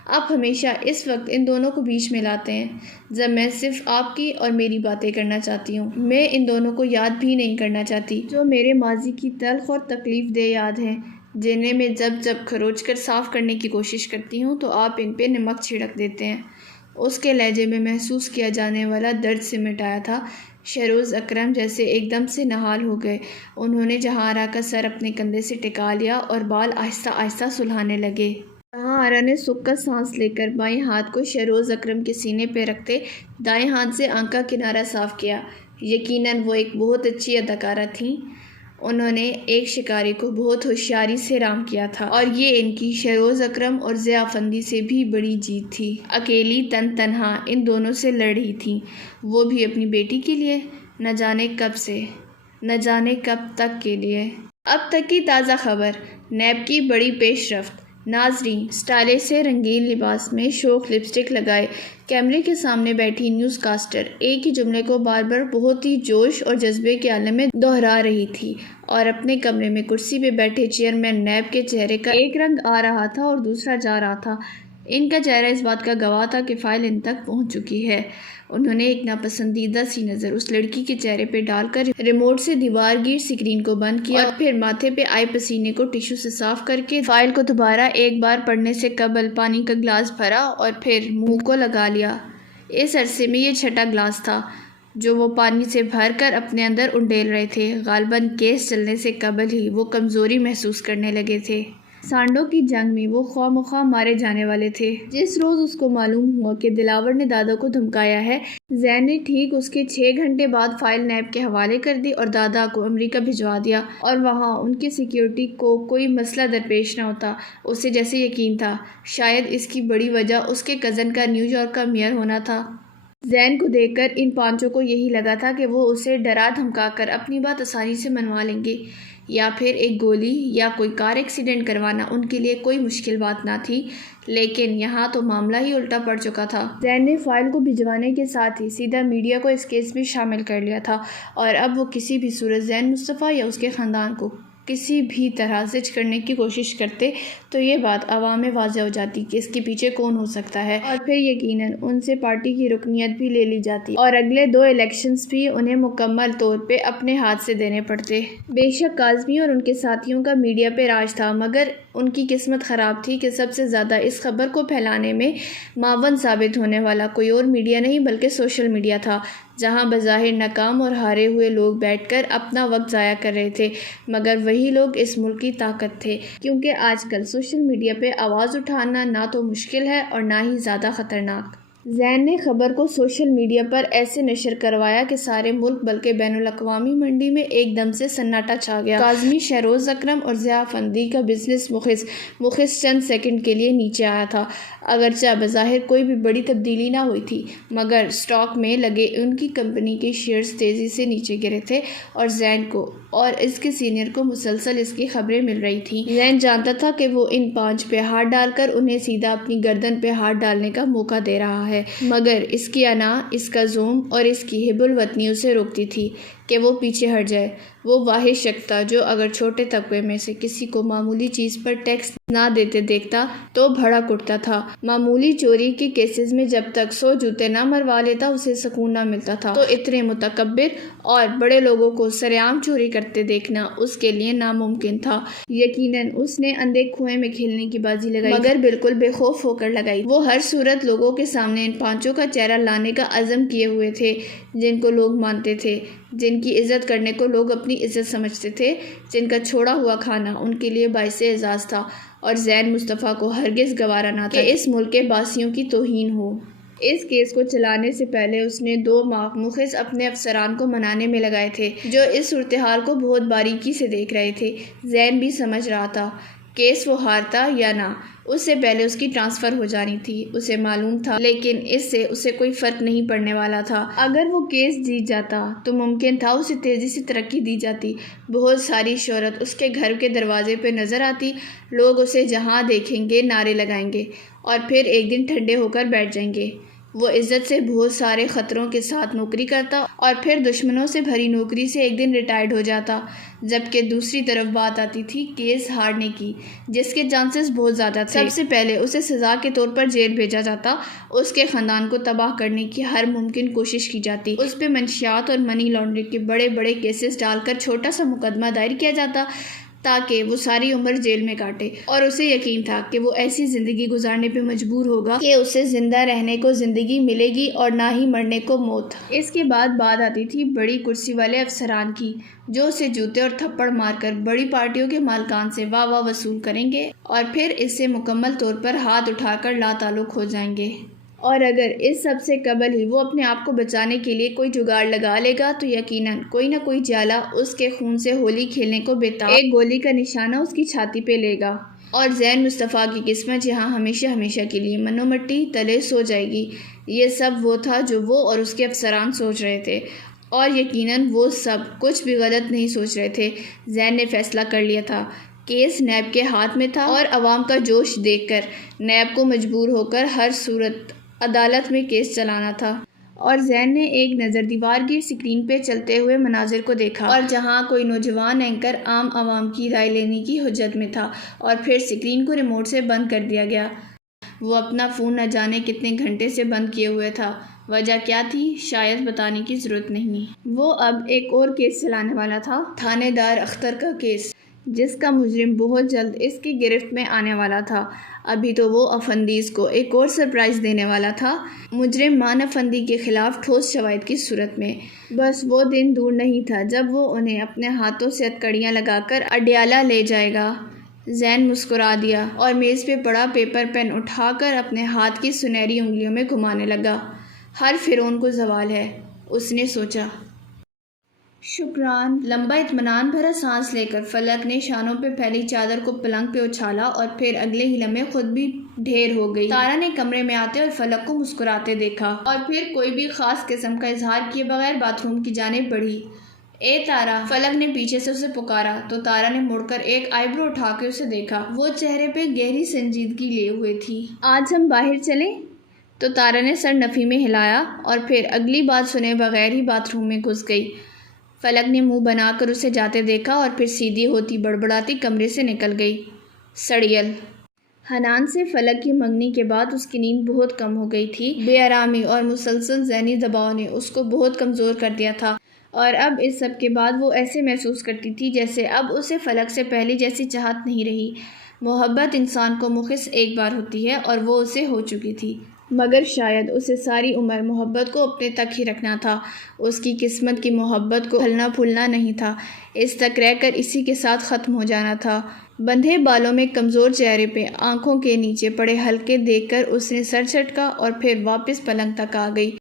آپ ہمیشہ اس وقت ان دونوں کو بیچ میں لاتے ہیں جب میں صرف آپ کی اور میری باتیں کرنا چاہتی ہوں۔ میں ان دونوں کو یاد بھی نہیں کرنا چاہتی جو میرے ماضی کی تلخ اور تکلیف دہ یاد ہیں، جنہیں میں جب کھروچ کر صاف کرنے کی کوشش کرتی ہوں تو آپ ان پہ نمک چھڑک دیتے ہیں۔ اس کے لہجے میں محسوس کیا جانے والا درد سمٹ آیا تھا۔ شہروز اکرم جیسے ایک دم سے نہال ہو گئے۔ انہوں نے جہاں آرا کا سر اپنے کندھے سے ٹکا لیا اور بال آہستہ آہستہ سلہانے لگے۔ جہاں آرا نے سکھ کر سانس لے کر بائیں ہاتھ کو شہروز اکرم کے سینے پہ رکھتے دائیں ہاتھ سے آنکھ کا کنارہ صاف کیا۔ یقیناً وہ ایک بہت اچھی اداکارہ تھیں۔ انہوں نے ایک شکاری کو بہت ہوشیاری سے رام کیا تھا اور یہ ان کی شہروز اکرم اور ضیاء افندی سے بھی بڑی جیت تھی۔ اکیلی تنہا ان دونوں سے لڑ رہی تھیں، وہ بھی اپنی بیٹی کے لیے، نہ جانے کب سے، نہ جانے کب تک کے لیے۔ اب تک کی تازہ خبر، نیب کی بڑی پیش رفت۔ ناظرین، سٹائلش سے رنگین لباس میں شوخ لپسٹک لگائے کیمرے کے سامنے بیٹھی نیوز کاسٹر ایک ہی جملے کو بار بار بہت ہی جوش اور جذبے کے عالم میں دہرا رہی تھی، اور اپنے کمرے میں کرسی پہ بیٹھے چیئرمین نیب کے چہرے کا ایک رنگ آ رہا تھا اور دوسرا جا رہا تھا۔ ان کا چہرہ اس بات کا گواہ تھا کہ فائل ان تک پہنچ چکی ہے۔ انہوں نے ایک ناپسندیدہ سی نظر اس لڑکی کے چہرے پہ ڈال کر ریموٹ سے دیوار گیر سکرین کو بند کیا اور پھر ماتھے پہ آئے پسینے کو ٹشو سے صاف کر کے فائل کو دوبارہ ایک بار پڑھنے سے قبل پانی کا گلاس بھرا اور پھر منہ کو لگا لیا۔ اس عرصے میں یہ چھٹا گلاس تھا جو وہ پانی سے بھر کر اپنے اندر انڈیل رہے تھے۔ غالباً کیس چلنے سے قبل ہی وہ کمزوری محسوس کرنے لگے تھے۔ سانڈو کی جنگ میں وہ خواہ مخواہ مارے جانے والے تھے۔ جس روز اس کو معلوم ہوا کہ دلاور نے دادا کو دھمکایا ہے، زین نے ٹھیک اس کے 6 گھنٹے بعد فائل نیب کے حوالے کر دی اور دادا کو امریکہ بھجوا دیا، اور وہاں ان کی سیکیورٹی کو کوئی مسئلہ درپیش نہ ہوتا۔ اسے جیسے یقین تھا شاید اس کی بڑی وجہ اس کے کزن کا نیو یارک کا میئر ہونا تھا۔ زین کو دیکھ کر ان پانچوں کو یہی لگا تھا کہ وہ اسے ڈرا دھمکا کر اپنی بات آسانی سے منوا لیں گے، یا پھر ایک گولی یا کوئی کار ایکسیڈنٹ کروانا ان کے لیے کوئی مشکل بات نہ تھی، لیکن یہاں تو معاملہ ہی الٹا پڑ چکا تھا۔ زین نے فائل کو بھجوانے کے ساتھ ہی سیدھا میڈیا کو اس کیس میں شامل کر لیا تھا، اور اب وہ کسی بھی صورت زین مصطفیٰ یا اس کے خاندان کو کسی بھی طرح زج کرنے کی کوشش کرتے تو یہ بات عوام میں واضح ہو جاتی کہ اس کے پیچھے کون ہو سکتا ہے، اور پھر یقیناً ان سے پارٹی کی رکنیت بھی لے لی جاتی اور اگلے 2 الیکشنز بھی انہیں مکمل طور پہ اپنے ہاتھ سے دینے پڑتے۔ بے شک کاظمی اور ان کے ساتھیوں کا میڈیا پہ راج تھا، مگر ان کی قسمت خراب تھی کہ سب سے زیادہ اس خبر کو پھیلانے میں معاون ثابت ہونے والا کوئی اور میڈیا نہیں بلکہ سوشل میڈیا تھا، جہاں بظاہر ناکام اور ہارے ہوئے لوگ بیٹھ کر اپنا وقت ضائع کر رہے تھے، مگر وہی لوگ اس ملک کی طاقت تھے، کیونکہ آج کل سوشل میڈیا پہ آواز اٹھانا نہ تو مشکل ہے اور نہ ہی زیادہ خطرناک۔ زین نے خبر کو سوشل میڈیا پر ایسے نشر کروایا کہ سارے ملک بلکہ بین الاقوامی منڈی میں ایک دم سے سناٹا چھا گیا۔ کاظمی، شہروز اکرم اور ضیاء افندی کا بزنس مخص چند سیکنڈ کے لیے نیچے آیا تھا، اگرچہ بظاہر کوئی بھی بڑی تبدیلی نہ ہوئی تھی، مگر اسٹاک میں لگے ان کی کمپنی کے شیئرز تیزی سے نیچے گرے تھے، اور زین کو اور اس کے سینئر کو مسلسل اس کی خبریں مل رہی تھیں۔ زین جانتا تھا کہ وہ ان 5 پہ ہاتھ ڈال کر انہیں سیدھا اپنی گردن پہ ہاتھ ڈالنے کا موقع دے رہا ہے، مگر اس کی انا، اس کا زوم اور اس کی حب الوطنی اسے روکتی تھی کہ وہ پیچھے ہٹ جائے۔ وہ واحد شخص تھا جو اگر چھوٹے طبقے میں سے کسی کو معمولی چیز پر ٹیکس نہ دیتے دیکھتا تو بھڑک اٹھتا تھا۔ معمولی چوری کے کیسز میں جب تک 100 جوتے نہ مروا لیتا اسے سکون نہ ملتا تھا، تو اتنے متکبر اور بڑے لوگوں کو سرعام چوری کرتے دیکھنا اس کے لیے ناممکن تھا۔ یقیناً اس نے اندھے کنویں میں کھیلنے کی بازی لگائی، مگر بالکل بے خوف ہو کر لگائی۔ وہ ہر صورت لوگوں کے سامنے ان 5 کا چہرہ لانے کا عزم کیے ہوئے تھے، جن کو لوگ مانتے تھے، جن کی عزت کرنے کو لوگ اپنی عزت سمجھتے تھے، جن کا چھوڑا ہوا کھانا ان کے لیے باعث اعزاز تھا، اور زین مصطفیٰ کو ہرگز گوارا نہ تھا کہ اس ملک کے باسیوں کی توہین ہو۔ اس کیس کو چلانے سے پہلے اس نے 2 ماہ مخص اپنے افسران کو منانے میں لگائے تھے، جو اس صورتحال کو بہت باریکی سے دیکھ رہے تھے۔ زین بھی سمجھ رہا تھا کیس وہ ہارتا یا نہ، اس سے پہلے اس کی ٹرانسفر ہو جانی تھی، اسے معلوم تھا، لیکن اس سے اسے کوئی فرق نہیں پڑنے والا تھا۔ اگر وہ کیس جیت جاتا تو ممکن تھا اسے تیزی سے ترقی دی جاتی، بہت ساری شہرت اس کے گھر کے دروازے پہ نظر آتی، لوگ اسے جہاں دیکھیں گے نعرے لگائیں گے، اور پھر ایک دن ٹھنڈے ہو کر بیٹھ جائیں گے۔ وہ عزت سے بہت سارے خطروں کے ساتھ نوکری کرتا اور پھر دشمنوں سے بھری نوکری سے ایک دن ریٹائرڈ ہو جاتا، جبکہ دوسری طرف بات آتی تھی کیس ہارنے کی، جس کے چانسز بہت زیادہ تھے۔ سب سے پہلے اسے سزا کے طور پر جیل بھیجا جاتا، اس کے خاندان کو تباہ کرنے کی ہر ممکن کوشش کی جاتی، اس پہ منشیات اور منی لانڈرنگ کے بڑے بڑے کیسز ڈال کر چھوٹا سا مقدمہ دائر کیا جاتا تاکہ وہ ساری عمر جیل میں کاٹے، اور اسے یقین تھا کہ وہ ایسی زندگی گزارنے پہ مجبور ہوگا کہ اسے زندہ رہنے کو زندگی ملے گی اور نہ ہی مرنے کو موت۔ اس کے بعد بات آتی تھی بڑی کرسی والے افسران کی، جو اسے جوتے اور تھپڑ مار کر بڑی پارٹیوں کے مالکان سے واہ واہ وصول کریں گے اور پھر اس سے مکمل طور پر ہاتھ اٹھا کر لا تعلق ہو جائیں گے، اور اگر اس سب سے قبل ہی وہ اپنے آپ کو بچانے کے لیے کوئی جگاڑ لگا لے گا تو یقیناً کوئی نہ کوئی جالا اس کے خون سے ہولی کھیلنے کو بےتاب ایک گولی کا نشانہ اس کی چھاتی پہ لے گا، اور زین مصطفیٰ کی قسمت یہاں ہمیشہ ہمیشہ کے لیے منو مٹی تلے سو جائے گی۔ یہ سب وہ تھا جو وہ اور اس کے افسران سوچ رہے تھے، اور یقیناً وہ سب کچھ بھی غلط نہیں سوچ رہے تھے۔ زین نے فیصلہ کر لیا تھا۔ کیس نیب کے ہاتھ میں تھا اور عوام کا جوش دیکھ کر نیب کو مجبور ہو کر ہر صورت عدالت میں کیس چلانا تھا۔ اور زین نے ایک نظر دیوار گیر اسکرین پہ چلتے ہوئے مناظر کو دیکھا، اور جہاں کوئی نوجوان اینکر عام عوام کی رائے لینے کی حجت میں تھا اور پھر اسکرین کو ریموٹ سے بند کر دیا گیا۔ وہ اپنا فون نہ جانے کتنے گھنٹے سے بند کیے ہوئے تھا۔ وجہ کیا تھی شاید بتانے کی ضرورت نہیں۔ وہ اب ایک اور کیس چلانے والا تھا، تھانے دار اختر کا کیس، جس کا مجرم بہت جلد اس کی گرفت میں آنے والا تھا۔ ابھی تو وہ افندیز کو ایک اور سرپرائز دینے والا تھا، مجرم مان افندی کے خلاف ٹھوس شواہد کی صورت میں۔ بس وہ دن دور نہیں تھا جب وہ انہیں اپنے ہاتھوں سے ہتکڑیاں لگا کر اڈیالہ لے جائے گا۔ زین مسکرا دیا اور میز پہ پڑا پیپر پین اٹھا کر اپنے ہاتھ کی سنہری انگلیوں میں گھمانے لگا۔ ہر فرعون کو زوال ہے، اس نے سوچا۔ شکران۔ لمبا اطمینان بھرا سانس لے کر فلک نے شانوں پہ پھیلی چادر کو پلنگ پہ اچھالا اور پھر اگلے ہی لمحے خود بھی ڈھیر ہو گئی۔ تارا نے کمرے میں آتے اور فلک کو مسکراتے دیکھا اور پھر کوئی بھی خاص قسم کا اظہار کیے بغیر باتھ روم کی جانب بڑھی۔ اے تارا، فلک نے پیچھے سے اسے پکارا تو تارا نے مڑ کر ایک آئی برو اٹھا کے اسے دیکھا۔ وہ چہرے پہ گہری سنجیدگی لیے ہوئے تھی۔ آج ہم باہر چلیں؟ تو تارا نے سر نفی میں ہلایا اور پھر اگلی بات سنے بغیر ہی باتھ روم میں گھس گئی۔ فلک نے منہ بنا کر اسے جاتے دیکھا اور پھر سیدھی ہوتی بڑبڑاتی کمرے سے نکل گئی۔ سڑیل۔ حنان سے فلک کی منگنی کے بعد اس کی نیند بہت کم ہو گئی تھی۔ بے آرامی اور مسلسل ذہنی دباؤ نے اس کو بہت کمزور کر دیا تھا، اور اب اس سب کے بعد وہ ایسے محسوس کرتی تھی جیسے اب اسے فلک سے پہلے جیسی چاہت نہیں رہی۔ محبت انسان کو مخص ایک بار ہوتی ہے اور وہ اسے ہو چکی تھی، مگر شاید اسے ساری عمر محبت کو اپنے تک ہی رکھنا تھا۔ اس کی قسمت کی محبت کو پھلنا پھولنا نہیں تھا، اس تک رہ کر اسی کے ساتھ ختم ہو جانا تھا۔ بندھے بالوں میں کمزور چہرے پہ آنکھوں کے نیچے پڑے حلقے دیکھ کر اس نے سر جھٹکا اور پھر واپس پلنگ تک آ گئی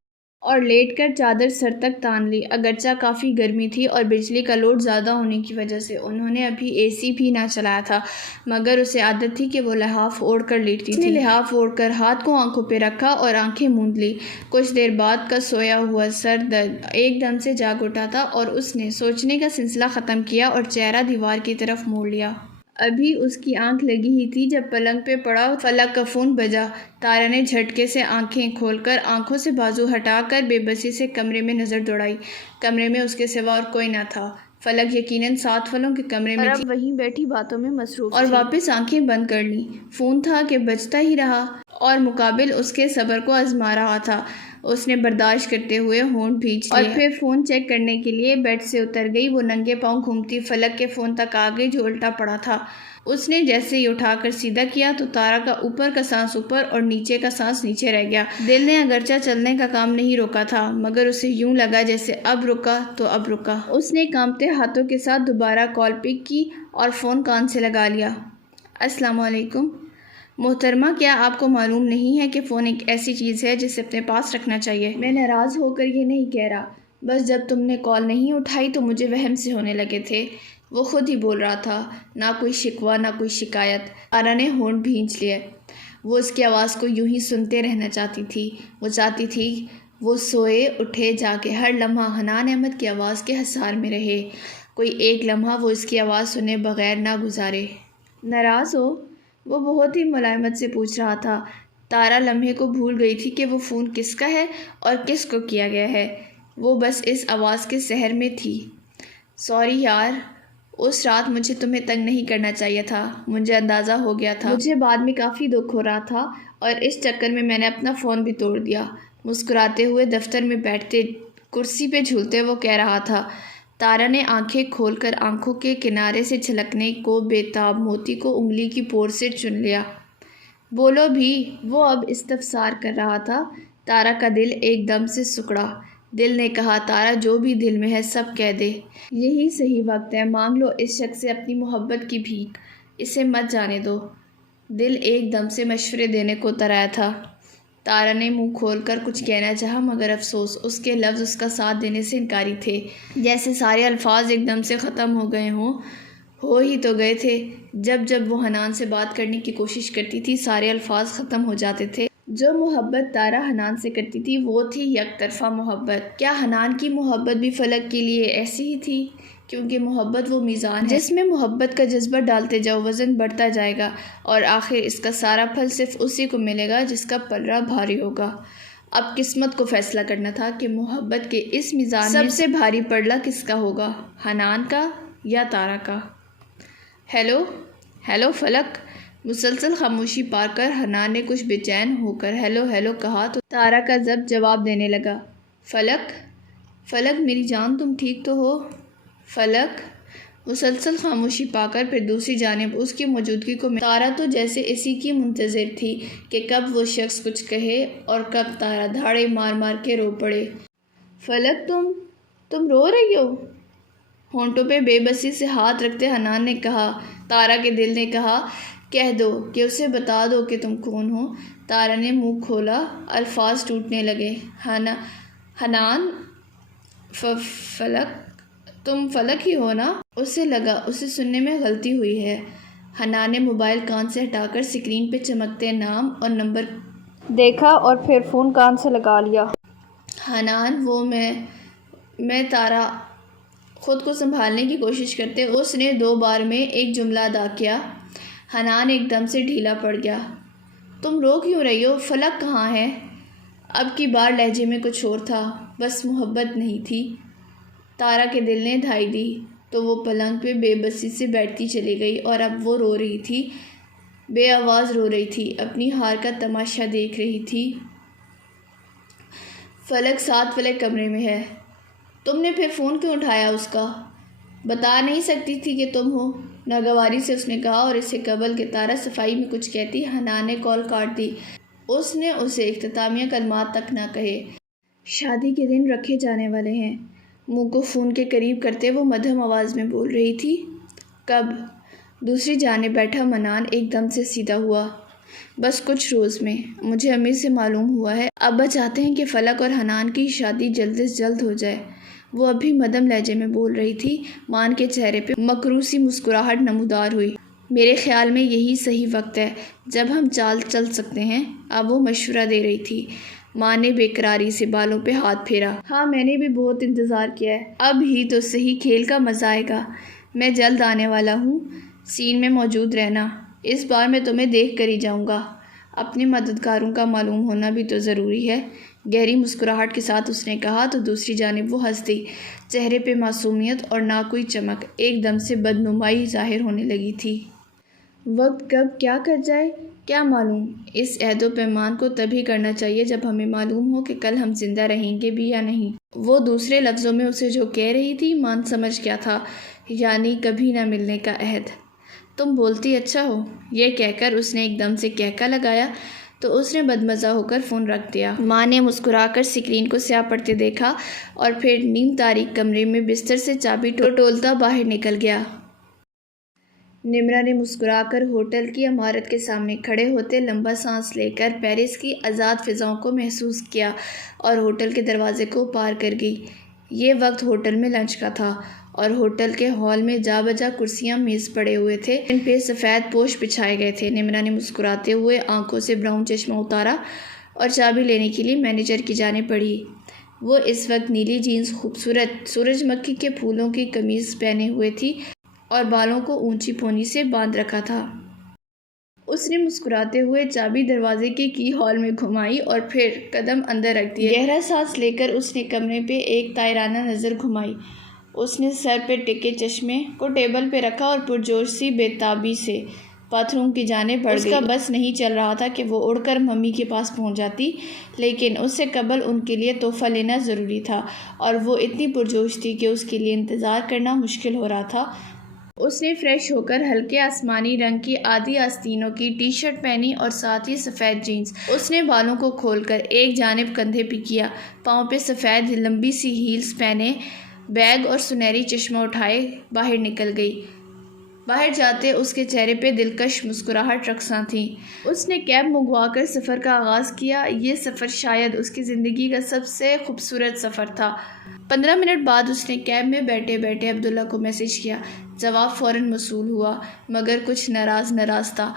اور لیٹ کر چادر سر تک تان لی۔ اگرچہ کافی گرمی تھی اور بجلی کا لوڈ زیادہ ہونے کی وجہ سے انہوں نے ابھی اے سی بھی نہ چلایا تھا، مگر اسے عادت تھی کہ وہ لحاف اوڑھ کر لیٹتی تھی۔ اس نے لحاف اوڑھ کر ہاتھ کو آنکھوں پہ رکھا اور آنکھیں موند لی۔ کچھ دیر بعد کا سویا ہوا سر درد ایک دم سے جاگ اٹھا تھا اور اس نے سوچنے کا سلسلہ ختم کیا اور چہرہ دیوار کی طرف موڑ لیا۔ ابھی اس کی آنکھ لگی ہی تھی جب پلنگ پہ پڑا فلک کا فون بجا۔ تارا نے جھٹکے سے آنکھیں کھول کر آنکھوں سے بازو ہٹا کر بے بسی سے کمرے میں نظر دوڑائی۔ کمرے میں اس کے سوا اور کوئی نہ تھا۔ فلک یقیناً 7 پھلوں کے کمرے میں تھی، وہیں بیٹھی باتوں میں مصروف اور واپس آنکھیں بند کر لیں۔ فون تھا کہ بجتا ہی رہا اور مقابل اس کے صبر کو آزما رہا تھا۔ اس نے برداشت کرتے ہوئے ہونٹ بھینچ لیے اور پھر فون چیک کرنے کے لیے بیڈ سے اتر گئی۔ وہ ننگے پاؤں گھومتی فلک کے فون تک آ گئی جو الٹا پڑا تھا۔ اس نے جیسے ہی اٹھا کر سیدھا کیا تو تارا کا اوپر کا سانس اوپر اور نیچے کا سانس نیچے رہ گیا۔ دل نے اگرچہ چلنے کا کام نہیں روکا تھا، مگر اسے یوں لگا جیسے اب رکا تو اب رکا۔ اس نے کانپتے ہاتھوں کے ساتھ دوبارہ کال پک کی اور فون کان سے لگا لیا۔ السلام علیکم محترمہ، کیا آپ کو معلوم نہیں ہے کہ فون ایک ایسی چیز ہے جسے اپنے پاس رکھنا چاہیے؟ میں ناراض ہو کر یہ نہیں کہہ رہا، بس جب تم نے کال نہیں اٹھائی تو مجھے وہم سے ہونے لگے تھے۔ وہ خود ہی بول رہا تھا، نہ کوئی شکوہ نہ کوئی شکایت۔ تارا نے ہونٹ بھینچ لیے۔ وہ اس کی آواز کو یوں ہی سنتے رہنا چاہتی تھی۔ وہ چاہتی تھی وہ سوئے اٹھے جاگے ہر لمحہ حنان احمد کی آواز کے حصار میں رہے، کوئی ایک لمحہ وہ اس کی آواز سنے بغیر نہ گزارے۔ ناراض ہو؟ وہ بہت ہی ملائمت سے پوچھ رہا تھا۔ تارا لمحے کو بھول گئی تھی کہ وہ فون کس کا ہے اور کس کو کیا گیا ہے۔ وہ بس اس آواز کے سحر میں تھی۔ سوری یار، اس رات مجھے تمہیں تنگ نہیں کرنا چاہیے تھا، مجھے اندازہ ہو گیا تھا۔ مجھے بعد میں کافی دکھ ہو رہا تھا اور اس چکر میں نے اپنا فون بھی توڑ دیا۔ مسکراتے ہوئے دفتر میں بیٹھتے کرسی پہ جھولتے وہ کہہ رہا تھا۔ تارا نے آنکھیں کھول کر آنکھوں کے کنارے سے چھلکنے کو بے تاب موتی کو انگلی کی پور سے چن لیا۔ بولو بھی، وہ اب استفسار کر رہا تھا۔ تارا کا دل ایک دم سے سکڑا۔ دل نے کہا، تارا جو بھی دل میں ہے سب کہہ دے، یہی صحیح وقت ہے، مانگ لو اس شخص سے اپنی محبت کی بھیک، اسے مت جانے دو۔ دل ایک دم سے مشورے دینے کو ترایا تھا۔ تارا نے منہ کھول کر کچھ کہنا چاہا مگر افسوس اس کے لفظ اس کا ساتھ دینے سے انکاری تھے، جیسے سارے الفاظ ایک دم سے ختم ہو گئے ہوں۔ ہو ہی تو گئے تھے۔ جب جب وہ حنان سے بات کرنے کی کوشش کرتی تھی سارے الفاظ ختم ہو جاتے تھے۔ جو محبت تارا حنان سے کرتی تھی وہ تھی یک طرفہ محبت۔ کیا حنان کی محبت بھی فلک کے لیے ایسی ہی تھی؟ کیونکہ محبت وہ میزان ہے جس میں محبت کا جذبہ ڈالتے جاؤ، وزن بڑھتا جائے گا اور آخر اس کا سارا پھل صرف اسی کو ملے گا جس کا پلڑا بھاری ہوگا۔ اب قسمت کو فیصلہ کرنا تھا کہ محبت کے اس میزان میں سب سے بھاری پلڑا کس کا ہوگا، حنان کا یا تارا کا؟ ہیلو فلک۔ مسلسل خاموشی پار کر حنان نے کچھ بے چین ہو کر ہیلو کہا تو تارا کا ضبط جواب دینے لگا، فلک میری جان، تم ٹھیک تو ہو؟ فلک۔ مسلسل خاموشی پا کر پھر دوسری جانب اس کی موجودگی کو تارا تو جیسے اسی کی منتظر تھی کہ کب وہ شخص کچھ کہے اور کب تارا دھاڑے مار مار کے رو پڑے۔ فلک تم رو رہی ہو؟ ہونٹوں پہ بے بسی سے ہاتھ رکھتے حنان نے کہا۔ تارا کے دل نے کہا کہہ دو کہ اسے بتا دو کہ تم کون ہو۔ تارا نے منہ کھولا، الفاظ ٹوٹنے لگے۔ حنان، فلک، تم فلک ہی ہو نا؟ اسے لگا اسے سننے میں غلطی ہوئی ہے۔ حنان نے موبائل کان سے ہٹا کر سکرین پہ چمکتے نام اور نمبر دیکھا اور پھر فون کان سے لگا لیا۔ حنان، وہ میں تارا۔ خود کو سنبھالنے کی کوشش کرتے اس نے 2 بار میں ایک جملہ ادا کیا۔ حنان ایک دم سے ڈھیلا پڑ گیا۔ تم رو کیوں رہی ہو؟ فلک کہاں ہے؟ اب کی بار لہجے میں کچھ اور تھا، بس محبت نہیں تھی۔ تارا کے دل نے دھائی دی تو وہ پلنگ پہ بے بسی سے بیٹھتی چلی گئی اور اب وہ رو رہی تھی، بے آواز رو رہی تھی، اپنی ہار کا تماشا دیکھ رہی تھی۔ فلک 7 فلک کمرے میں ہے۔ تم نے پھر فون کیوں اٹھایا اس کا؟ بتا نہیں سکتی تھی کہ تم ہو؟ ناگواری سے اس نے کہا اور اسے قبل کہ تارا صفائی میں کچھ کہتی حنان نے کال کاٹ دی۔ اس نے اسے اختتامیہ کلمات تک نہ کہے۔ شادی کے دن رکھے جانے والے ہیں، منہ کو فون کے قریب کرتے وہ مدھم آواز میں بول رہی تھی۔ کب؟ دوسری جانب بیٹھا منان ایک دم سے سیدھا ہوا۔ بس کچھ روز میں، مجھے امیر سے معلوم ہوا ہے ابا چاہتے ہیں کہ فلک اور حنان کی شادی جلد سے جلد ہو جائے۔ وہ ابھی مدھم لہجے میں بول رہی تھی۔ مان کے چہرے پہ مکرو سی مسکراہٹ نمودار ہوئی۔ میرے خیال میں یہی صحیح وقت ہے جب ہم چال چل سکتے ہیں، اب وہ مشورہ دے رہی تھی۔ ماں نے بے قراری سے بالوں پہ ہاتھ پھیرا۔ ہاں میں نے بھی بہت انتظار کیا ہے، اب ہی تو صحیح کھیل کا مزہ آئے گا۔ میں جلد آنے والا ہوں، سین میں موجود رہنا۔ اس بار میں تمہیں دیکھ کر ہی جاؤں گا۔ اپنے مددگاروں کا معلوم ہونا بھی تو ضروری ہے، گہری مسکراہٹ کے ساتھ اس نے کہا تو دوسری جانب وہ ہنس دی۔ چہرے پہ معصومیت اور نہ کوئی چمک، ایک دم سے بدنمائی ظاہر ہونے لگی تھی۔ وقت کب کیا کر جائے کیا معلوم؟ اس عہد و پیمان کو تبھی کرنا چاہیے جب ہمیں معلوم ہو کہ کل ہم زندہ رہیں گے بھی یا نہیں۔ وہ دوسرے لفظوں میں اسے جو کہہ رہی تھی مان سمجھ کیا تھا، یعنی کبھی نہ ملنے کا عہد۔ تم بولتی اچھا ہو، یہ کہہ کر اس نے ایک دم سے کہکا لگایا تو اس نے بدمزہ ہو کر فون رکھ دیا۔ ماں نے مسکرا کر سکرین کو سیاہ پڑتے دیکھا اور پھر نیم تاریک کمرے میں بستر سے چابی ٹولتا باہر نکل گیا۔ نمرا نے مسکرا کر ہوٹل کی عمارت کے سامنے کھڑے ہوتے لمبا سانس لے کر پیرس کی آزاد فضاؤں کو محسوس کیا اور ہوٹل کے دروازے کو پار کر گئی۔ یہ وقت ہوٹل میں لنچ کا تھا اور ہوٹل کے ہال میں جا بجا کرسیاں میز پڑے ہوئے تھے، ان پہ سفید پوش بچھائے گئے تھے۔ نمرا نے مسکراتے ہوئے آنکھوں سے براؤن چشمہ اتارا اور چابی لینے کے لیے مینیجر کی جانب بڑھی۔ وہ اس وقت نیلی جینس، خوبصورت سورج مکھی کے پھولوں کی قمیض پہنے ہوئے تھی اور بالوں کو اونچی پونی سے باندھ رکھا تھا۔ اس نے مسکراتے ہوئے چابی دروازے کی کی ہال میں گھمائی اور پھر قدم اندر رکھ دیے۔ گہرا سانس لے کر اس نے کمرے پہ ایک طائرانہ نظر گھمائی۔ اس نے سر پہ ٹکے چشمے کو ٹیبل پہ رکھا اور پرجوش سی بے تابی سے باتھ روم کی جانب بڑھ گئی۔ اس کا بس نہیں چل رہا تھا کہ وہ اڑ کر ممی کے پاس پہنچ جاتی، لیکن اس سے قبل ان کے لیے تحفہ لینا ضروری تھا اور وہ اتنی پرجوش تھی کہ اس کے لیے انتظار کرنا مشکل ہو رہا تھا۔ اس نے فریش ہو کر ہلکے آسمانی رنگ کی آدھی آستینوں کی ٹی شرٹ پہنی اور ساتھ ہی سفید جینس۔ اس نے بالوں کو کھول کر ایک جانب کندھے پہ کیا، پاؤں پہ سفید لمبی سی ہیلز پہنے، بیگ اور سنہری چشمہ اٹھائے باہر نکل گئی۔ باہر جاتے اس کے چہرے پہ دلکش مسکراہٹ رقصاں تھی۔ اس نے کیب منگوا کر سفر کا آغاز کیا۔ یہ سفر شاید اس کی زندگی کا سب سے خوبصورت سفر تھا۔ 15 منٹ بعد اس نے کیب میں بیٹھے بیٹھے عبداللہ کو میسج کیا۔ جواب فوراً موصول ہوا، مگر کچھ ناراض تھا۔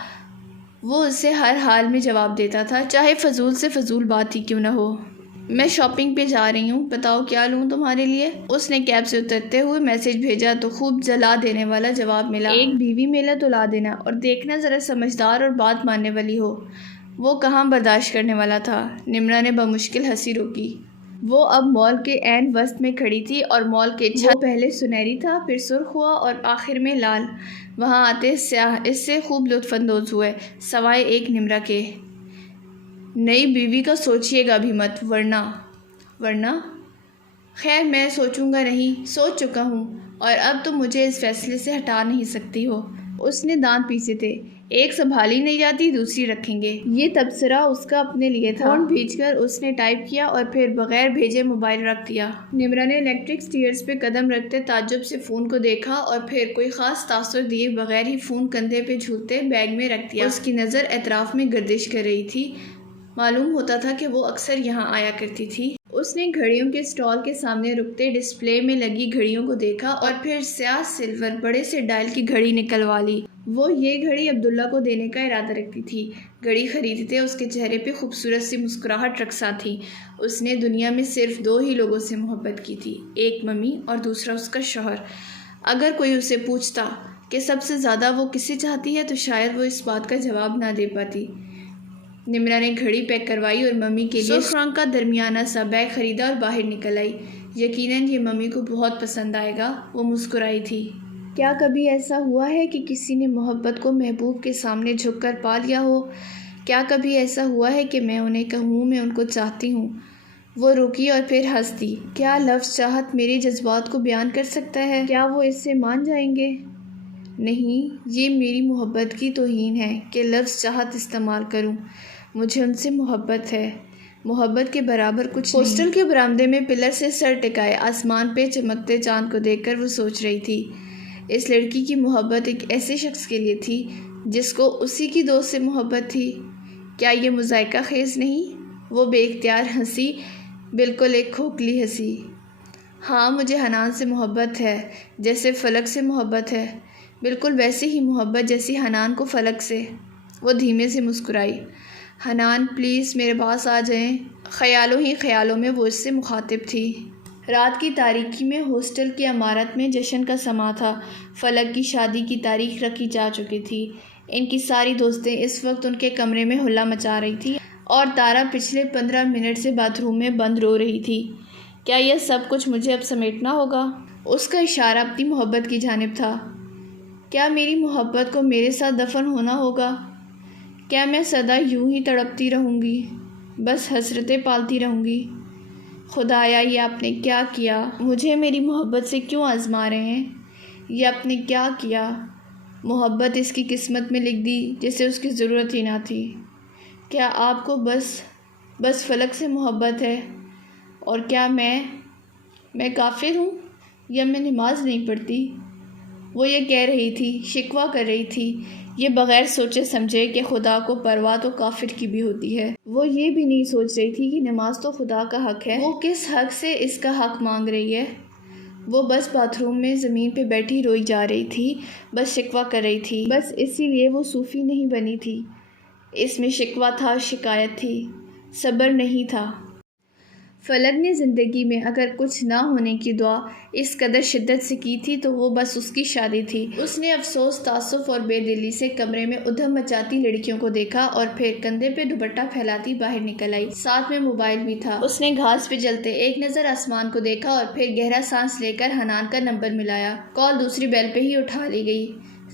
وہ اسے ہر حال میں جواب دیتا تھا، چاہے فضول سے فضول بات ہی کیوں نہ ہو۔ میں شاپنگ پہ جا رہی ہوں، بتاؤ کیا لوں تمہارے لیے؟ اس نے کیب سے اترتے ہوئے میسج بھیجا تو خوب جلا دینے والا جواب ملا، ایک بیوی میلا تو لا دینا، اور دیکھنا ذرا سمجھدار اور بات ماننے والی ہو۔ وہ کہاں برداشت کرنے والا تھا۔ نمرا نے بمشکل ہنسی روکی۔ وہ اب مال کے عین وسط میں کھڑی تھی اور مال کے چھت پہلے سنہری تھا، پھر سرخ ہوا اور آخر میں لال۔ وہاں آتے سیاح اس سے خوب لطف اندوز ہوئے، سوائے ایک نمرا کے۔ نئی بیوی کا سوچیے گا بھی مت، ورنہ خیر میں سوچوں گا نہیں، سوچ چکا ہوں، اور اب تم مجھے اس فیصلے سے ہٹا نہیں سکتی ہو۔ اس نے دانت پیسے تھے، ایک سنبھالی نہیں جاتی دوسری رکھیں گے۔ یہ تبصرہ اس کا اپنے لیے تھا۔ فون بھیج کر اس نے ٹائپ کیا اور پھر بغیر بھیجے موبائل رکھ دیا۔ نمرا نے الیکٹرک سٹیئرز پہ قدم رکھتے تعجب سے فون کو دیکھا اور پھر کوئی خاص تاثر دیے بغیر ہی فون کندھے پہ جھولتے بیگ میں رکھ دیا۔ اس کی نظر اطراف میں گردش کر رہی تھی، معلوم ہوتا تھا کہ وہ اکثر یہاں آیا کرتی تھی۔ اس نے گھڑیوں کے اسٹال کے سامنے رکتے ڈسپلے میں لگی گھڑیوں کو دیکھا اور پھر سیاہ سلور بڑے سے ڈائل کی گھڑی نکلوا لی۔ وہ یہ گھڑی عبداللہ کو دینے کا ارادہ رکھتی تھی۔ گھڑی خریدتے اس کے چہرے پہ خوبصورت سی مسکراہٹ رقصاں تھی۔ اس نے دنیا میں صرف 2 ہی لوگوں سے محبت کی تھی، ایک ممی اور دوسرا اس کا شوہر۔ اگر کوئی اسے پوچھتا کہ سب سے زیادہ وہ کسے چاہتی ہے تو شاید وہ اس بات کا جواب نہ دے پاتی۔ نمرا نے گھڑی پیک کروائی اور ممی کے لیے سرخ رنگ کا درمیانہ سا بیگ خریدا اور باہر نکل آئی۔ یقیناً یہ ممی کو بہت پسند آئے گا، وہ مسکرائی تھی۔ کیا کبھی ایسا ہوا ہے کہ کسی نے محبت کو محبوب کے سامنے جھک کر پا لیا ہو؟ کیا کبھی ایسا ہوا ہے کہ میں انہیں کہوں میں ان کو چاہتی ہوں؟ وہ رکی اور پھر ہنس دی۔ کیا لفظ چاہت میرے جذبات کو بیان کر سکتا ہے؟ کیا وہ اس سے مان جائیں گے؟ نہیں، یہ میری محبت کی توہین ہے کہ لفظ چاہت استعمال کروں۔ مجھے ان سے محبت ہے، محبت کے برابر کچھ نہیں۔ ہاسٹل کے برآمدے میں پلر سے سر ٹکائے آسمان پہ چمکتے چاند کو دیکھ کر وہ سوچ رہی تھی، اس لڑکی کی محبت ایک ایسے شخص کے لیے تھی جس کو اسی کی دوست سے محبت تھی۔ کیا یہ مذائقہ خیز نہیں؟ وہ بے اختیار ہنسی، بالکل ایک کھوکھلی ہنسی۔ ہاں، مجھے حنان سے محبت ہے، جیسے فلک سے محبت ہے، بالکل ویسی ہی محبت جیسی حنان کو فلک سے۔ وہ دھیمے سے مسکرائی۔ حنان پلیز میرے پاس آ جائیں۔ خیالوں ہی خیالوں میں وہ اس سے مخاطب تھی۔ رات کی تاریکی میں ہاسٹل کی عمارت میں جشن کا سماں تھا۔ فلک کی شادی کی تاریخ رکھی جا چکی تھی۔ ان کی ساری دوستیں اس وقت ان کے کمرے میں ہلا مچا رہی تھی اور تارا پچھلے 15 منٹ سے باتھ روم میں بند رو رہی تھی۔ کیا یہ سب کچھ مجھے اب سمیٹنا ہوگا؟ اس کا اشارہ اپنی محبت کی جانب تھا۔ کیا میری محبت کو میرے ساتھ دفن ہونا ہوگا؟ کیا میں سدا یوں ہی تڑپتی رہوں گی، بس حسرتیں پالتی رہوں گی؟ خدایا، یہ آپ نے کیا کیا؟ مجھے میری محبت سے کیوں آزما رہے ہیں؟ یہ آپ نے کیا کیا؟ محبت اس کی قسمت میں لکھ دی جسے اس کی ضرورت ہی نہ تھی۔ کیا آپ کو بس فلک سے محبت ہے؟ اور کیا میں کافر ہوں یا میں نماز نہیں پڑھتی؟ وہ یہ کہہ رہی تھی، شکوہ کر رہی تھی، یہ بغیر سوچے سمجھے کہ خدا کو پرواہ تو کافر کی بھی ہوتی ہے۔ وہ یہ بھی نہیں سوچ رہی تھی کہ نماز تو خدا کا حق ہے، وہ کس حق سے اس کا حق مانگ رہی ہے؟ وہ بس باتھ روم میں زمین پہ بیٹھی روئی جا رہی تھی، بس شکوہ کر رہی تھی۔ بس اسی لیے وہ صوفی نہیں بنی تھی۔ اس میں شکوہ تھا، شکایت تھی، صبر نہیں تھا۔ فلک نے زندگی میں اگر کچھ نہ ہونے کی دعا اس قدر شدت سے کی تھی تو وہ بس اس کی شادی تھی۔ اس نے افسوس، تعصب اور بے دلی سے کمرے میں ادھم مچاتی لڑکیوں کو دیکھا اور پھر کندھے پہ دوپٹہ پھیلاتی باہر نکل آئی۔ ساتھ میں موبائل بھی تھا۔ اس نے گھاس پہ جلتے ایک نظر آسمان کو دیکھا اور پھر گہرا سانس لے کر حنان کا نمبر ملایا۔ کال دوسری بیل پہ ہی اٹھا لی گئی۔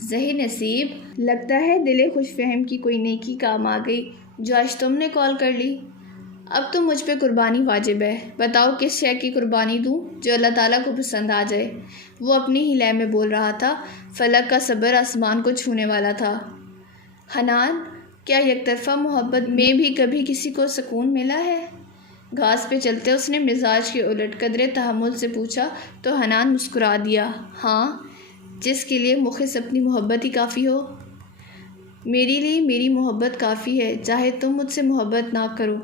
زہر نصیب، لگتا ہے دل خوش فہم کی کوئی نیکی کام آ گئی جو آج تم نے کال کر لی۔ اب تو مجھ پہ قربانی واجب ہے، بتاؤ کس شے کی قربانی دوں جو اللہ تعالیٰ کو پسند آ جائے۔ وہ اپنی ہی لے میں بول رہا تھا۔ فلک کا صبر آسمان کو چھونے والا تھا۔ حنان، کیا یک طرفہ محبت میں بھی کبھی کسی کو سکون ملا ہے؟ گھاس پہ چلتے اس نے مزاج کے الٹ قدرے تحمل سے پوچھا تو حنان مسکرا دیا۔ ہاں، جس کے لیے مخلص اپنی محبت ہی کافی ہو۔ میرے لیے میری محبت کافی ہے، چاہے تم مجھ سے محبت نہ کرو،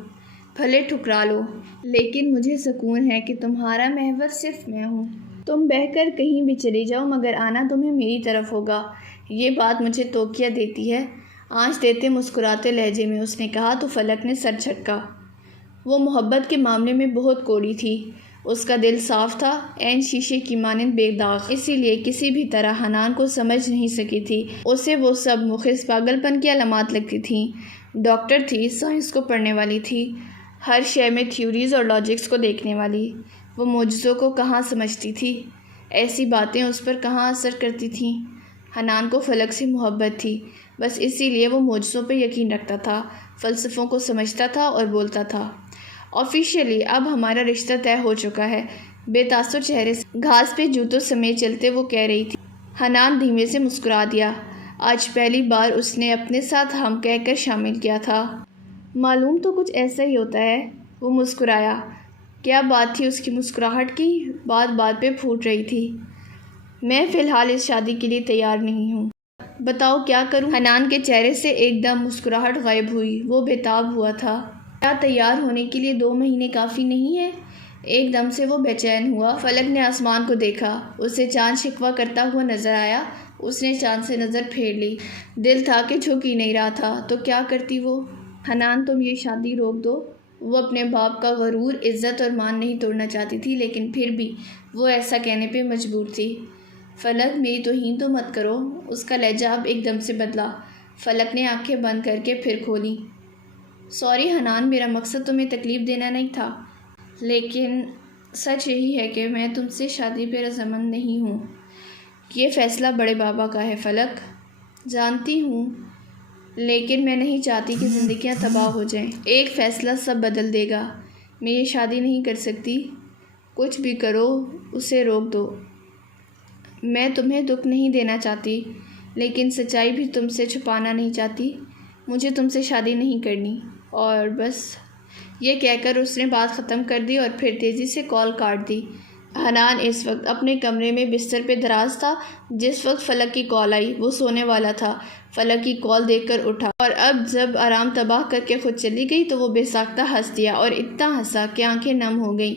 بھلے ٹھکرا لو، لیکن مجھے سکون ہے کہ تمہارا محور صرف میں ہوں۔ تم بہہ کر کہیں بھی چلی جاؤ مگر آنا تمہیں میری طرف ہوگا۔ یہ بات مجھے توقیہ دیتی ہے، آنچ دیتے مسکراتے لہجے میں اس نے کہا تو فلک نے سر جھٹکا۔ وہ محبت کے معاملے میں بہت کوڑی تھی۔ اس کا دل صاف تھا، عین شیشے کی مانند بے داغ، اسی لیے کسی بھی طرح حنان کو سمجھ نہیں سکی تھی۔ اسے وہ سب مخص پاگل پن کی علامات لگتی تھیں۔ ڈاکٹر تھی، سائنس کو پڑھنے والی تھی، ہر شے میں تھیوریز اور لاجکس کو دیکھنے والی۔ وہ معجزوں کو کہاں سمجھتی تھی؟ ایسی باتیں اس پر کہاں اثر کرتی تھیں؟ حنان کو فلک سے محبت تھی، بس اسی لیے وہ معجزوں پہ یقین رکھتا تھا، فلسفوں کو سمجھتا تھا اور بولتا تھا۔ آفیشیلی اب ہمارا رشتہ طے ہو چکا ہے، بے تاثر چہرے سے گھاس پہ جوتوں سمیت چلتے وہ کہہ رہی تھی۔ حنان دھیمے سے مسکرا دیا۔ آج پہلی بار اس نے اپنے ساتھ ہم کہہ کر شامل کیا تھا۔ معلوم تو کچھ ایسا ہی ہوتا ہے۔ وہ مسکرایا۔ کیا بات تھی اس کی مسکراہٹ کی؟ بات بات پہ پھوٹ رہی تھی۔ میں فی الحال اس شادی کے لیے تیار نہیں ہوں۔ بتاؤ کیا کروں؟ حنان کے چہرے سے ایک دم مسکراہٹ غائب ہوئی۔ وہ بےتاب ہوا تھا۔ کیا تیار ہونے کے لیے 2 مہینے کافی نہیں ہے؟ ایک دم سے وہ بے چین ہوا۔ فلک نے آسمان کو دیکھا۔ اسے چاند شکوہ کرتا ہوا نظر آیا۔ اس نے چاند سے نظر پھیر لی۔ دل تھا کہ جھک ہی نہیں رہا تھا، تو کیا کرتی وہ؟ حنان تم یہ شادی روک دو۔ وہ اپنے باپ کا غرور، عزت اور مان نہیں توڑنا چاہتی تھی، لیکن پھر بھی وہ ایسا کہنے پہ مجبور تھی۔ فلک میری توہین تو مت کرو۔ اس کا لہجہ اب ایک دم سے بدلا۔ فلک نے آنکھیں بند کر کے پھر کھولیں۔ سوری حنان، میرا مقصد تمہیں تکلیف دینا نہیں تھا، لیکن سچ یہی ہے کہ میں تم سے شادی پہ رضامند نہیں ہوں۔ یہ فیصلہ بڑے بابا کا ہے فلک۔ جانتی ہوں، لیکن میں نہیں چاہتی کہ زندگیاں تباہ ہو جائیں۔ ایک فیصلہ سب بدل دے گا۔ میں یہ شادی نہیں کر سکتی۔ کچھ بھی کرو، اسے روک دو۔ میں تمہیں دکھ نہیں دینا چاہتی، لیکن سچائی بھی تم سے چھپانا نہیں چاہتی۔ مجھے تم سے شادی نہیں کرنی، اور بس۔ یہ کہہ کر اس نے بات ختم کر دی اور پھر تیزی سے کال کاٹ دی۔ حنان اس وقت اپنے کمرے میں بستر پہ دراز تھا۔ جس وقت فلک کی کال آئی وہ سونے والا تھا۔ فلک کی کال دیکھ کر اٹھا، اور اب جب آرام تباہ کر کے خود چلی گئی تو وہ بے ساختہ ہنس دیا، اور اتنا ہنسا کہ آنکھیں نم ہو گئیں۔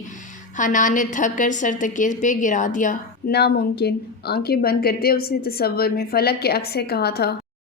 حنان نے تھک کر سر تکیے پہ گرا دیا۔ ناممکن۔ آنکھیں بند کرتے اس نے تصور میں فلک کے عکس سے کہا تھا۔